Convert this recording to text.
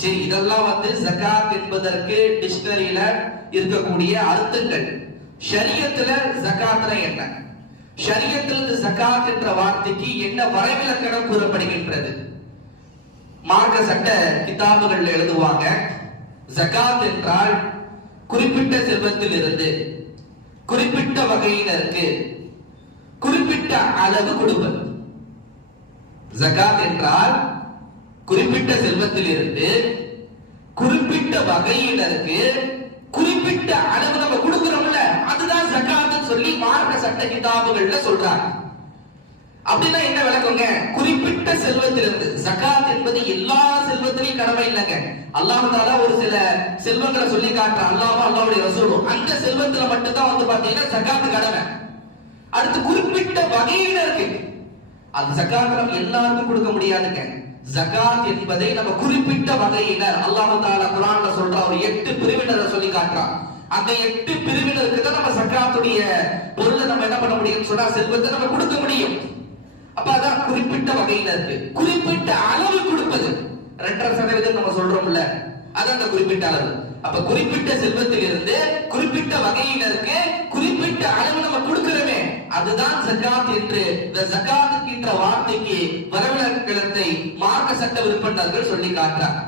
சரி, இதெல்லாம் ஜகாத் என்பதற்கு டிக்ஷனரியில இருக்கக்கூடிய அர்த்தங்கள். ஷரியத்துல ஜகாத்னா என்ன? ஷரியத்தில் ஜகாத் என்ற வார்த்தைக்கு என்ன வரைவிலக்கணம் கூறப்படுகின்றது? மார்க்க சட்ட கிதாபுகள் எழுதுவாங்க, ஜகாத் என்றால் குறிப்பிட்ட செல்வத்தில் இருந்து குறிப்பிட்ட வகையினருக்கு குறிப்பிட்ட அளவு கொடுப்பது. ஜகாத் என்றால் குறிப்பிட்ட செல்வத்தில் இருந்து குறிப்பிட்ட வகையினருக்கு குறிப்பிட்ட அளவு நம்ம கொடுக்கிறோம்ல, அதுதான் ஜகாத் சொல்லி மார்க்க சட்ட கிதாபுகள்ல சொல்றாங்க. அப்படின்னா என்ன விளக்குங்க? குறிப்பிட்ட செல்வத்திலிருந்து. ஜகாத் என்பது எல்லா செல்வத்திலையும் கடமை இல்லைங்க. அல்லாஹ் தஆலா ஒரு சில செல்வங்களை சொல்லி காட்டுற, அல்லாஹ்வுடைய ரசூலும் அந்த செல்வத்துல மட்டும் தான் பாத்தீங்கன்னா ஜகாத் கடமை. அடுத்து குறிப்பிட்ட வகையினருக்கு அது ஜகாத் நம்ம எல்லாருக்கும் கொடுக்க முடியாதுங்க. ஜகாத் என்பதை நம்ம குறிப்பிட்ட வகையினர், அல்லாஹ் தஆலா குர்ஆன்ல சொல்ற ஒரு 8 பிரிவினரை சொல்லி காட்டுறான். அந்த 8 பிரிவினருக்கு தான் நம்ம ஜகாத்துடைய பொருளை நம்ம என்ன பண்ண முடியும்னு சொன்னா செல்வத்தை நம்ம கொடுக்க முடியும். அப்ப அதான் குறிப்பிட்ட வகையினருக்கு குறிப்பிட்ட அளவு கொடுப்பது. 2.5% நம்ம சொல்றோம்ல, அது அந்த குறிப்பிட்ட அளவு. அப்ப குறிப்பிட்ட செல்வத்தில் இருந்து குறிப்பிட்ட வகையினருக்கு குறிப்பிட்ட அளவு நம்ம கொடுக்கிறோமே, அதுதான் ஜகாத் என்று இந்த ஜகாத் என்ற வார்த்தைக்கு வரவிலக்கணத்தை மார்க்க சட்ட விற்பனர்கள் சொல்லி காட்டுறார்.